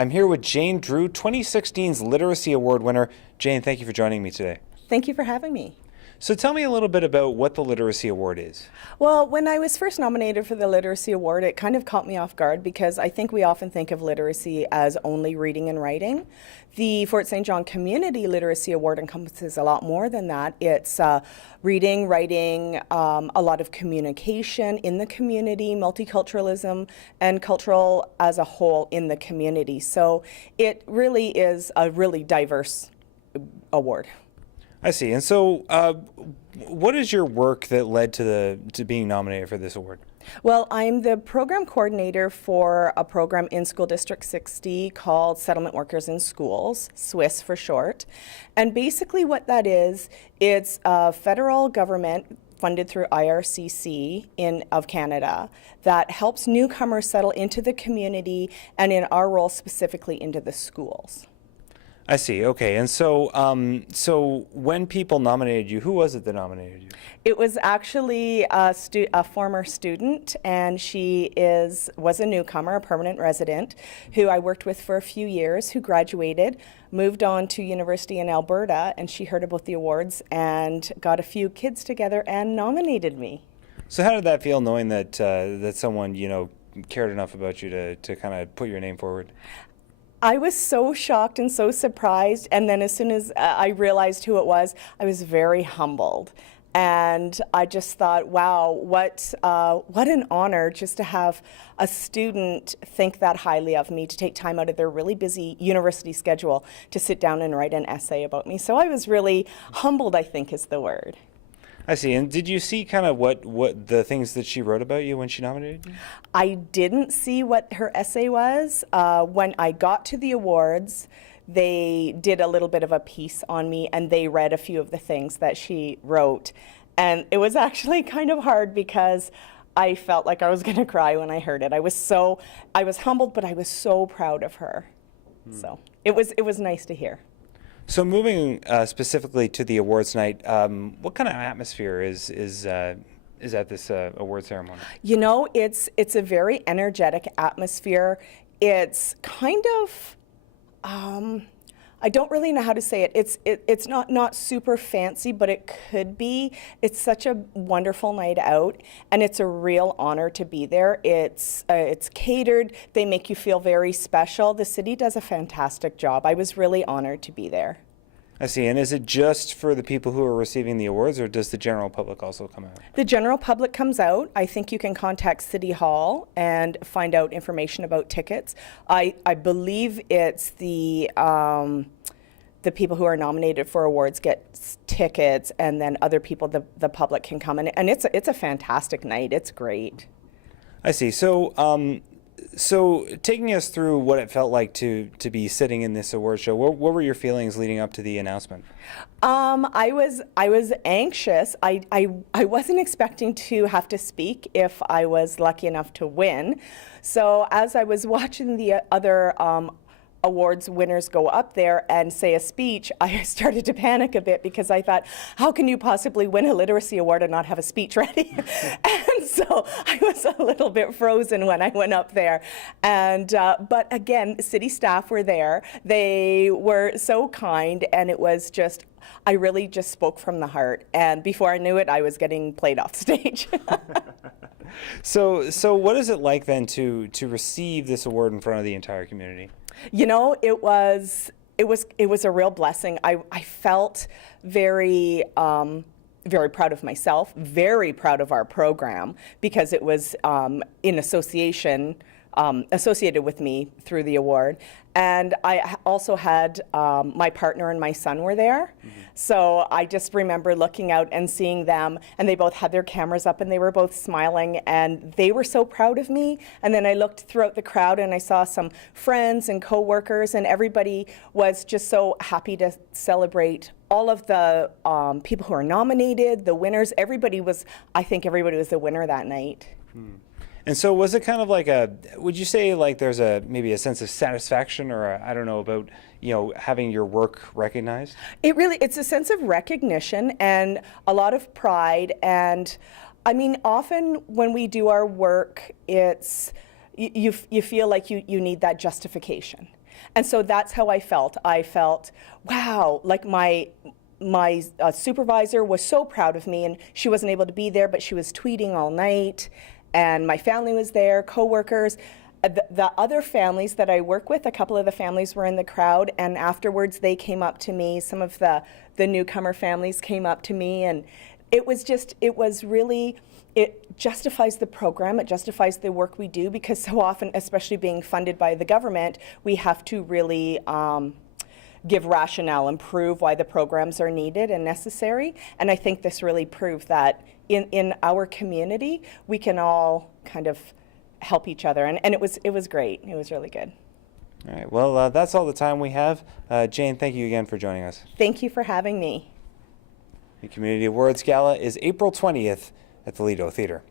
I'm here with Jane Drew, 2016's Literacy Award winner. Jane, thank you for joining me today. Thank you for having me. So tell me a little bit about what the Literacy Award is. Well, when I was first nominated for the Literacy Award, it kind of caught me off guard because I think we often think of literacy as only reading and writing. The Fort St. John Community Literacy Award encompasses a lot more than that. It's reading, writing, a lot of communication in the community, multiculturalism, and cultural as a whole in the community. So it really is a really diverse award. I see. And so what is your work that led to being nominated for this award? Well, I'm the program coordinator for a program in School District 60 called Settlement Workers in Schools, SWIS for short. And basically what that is, it's a federal government funded through IRCC of Canada that helps newcomers settle into the community and in our role specifically into the schools. I see. Okay. And so so when people nominated you, who was it that nominated you? It was actually a former student, and she was a newcomer, a permanent resident, who I worked with for a few years, who graduated, moved on to university in Alberta, and she heard about the awards and got a few kids together and nominated me. So how did that feel, knowing that that someone, cared enough about you to kind of put your name forward? I was so shocked and so surprised, and then as soon as I realized who it was, I was very humbled. And I just thought, wow, what an honor just to have a student think that highly of me, to take time out of their really busy university schedule to sit down and write an essay about me. So I was really humbled, I think is the word. I see. And did you see kind of what the things that she wrote about you when she nominated you? I didn't see what her essay was. When I got to the awards, they did a little bit of a piece on me, and they read a few of the things that she wrote. And it was actually kind of hard because I felt like I was going to cry when I heard it. I was humbled, but I was so proud of her. So it was nice to hear. So moving specifically to the awards night, what kind of atmosphere is at this award ceremony? You know, it's a very energetic atmosphere. It's kind of, I don't really know how to say it. It's not super fancy, but it could be. It's such a wonderful night out, and it's a real honor to be there. It's catered. They make you feel very special. The city does a fantastic job. I was really honored to be there. I see. And is it just for the people who are receiving the awards, or does the general public also come out? The general public comes out. I think you can contact City Hall and find out information about tickets. I believe it's the people who are nominated for awards get tickets, and then other people, the public, can come in. And it's a fantastic night. It's great. I see. So taking us through what it felt like to be sitting in this award show, what were your feelings leading up to the announcement? I was anxious. I wasn't expecting to have to speak if I was lucky enough to win. So as I was watching the other awards winners go up there and say a speech, I started to panic a bit because I thought, how can you possibly win a literacy award and not have a speech ready? And so I was a little bit frozen when I went up there. And but again, city staff were there. They were so kind, and it was just, I really just spoke from the heart. And before I knew it, I was getting played off stage. So what is it like then to receive this award in front of the entire community? You know, it was a real blessing. I felt very proud of myself, very proud of our program, because it was in associated with me through the award. And I also had my partner and my son were there. Mm-hmm. So I just remember looking out and seeing them, and they both had their cameras up, and they were both smiling, and they were so proud of me. And then I looked throughout the crowd, and I saw some friends and coworkers, and everybody was just so happy to celebrate all of the people who are nominated, the winners. I think everybody was the winner that night. Hmm. And so was it kind of like would you say like there's maybe a sense of satisfaction, or I don't know, about, having your work recognized? It's a sense of recognition and a lot of pride. And I mean, often when we do our work, it's you feel like you need that justification. And so that's how I felt. I felt, wow, like my supervisor was so proud of me, and she wasn't able to be there, but she was tweeting all night, and my family was there, coworkers. The other families that I work with, a couple of the families were in the crowd, and afterwards they came up to me. Some of the newcomer families came up to me, and it justifies the program, it justifies the work we do, because so often, especially being funded by the government, we have to really give rationale and prove why the programs are needed and necessary. And I think this really proved that in our community, we can all kind of help each other. And it was great. It was really good. All right. Well, that's all the time we have. Jane, thank you again for joining us. Thank you for having me. The Community Awards Gala is April 20th at the Lido Theater.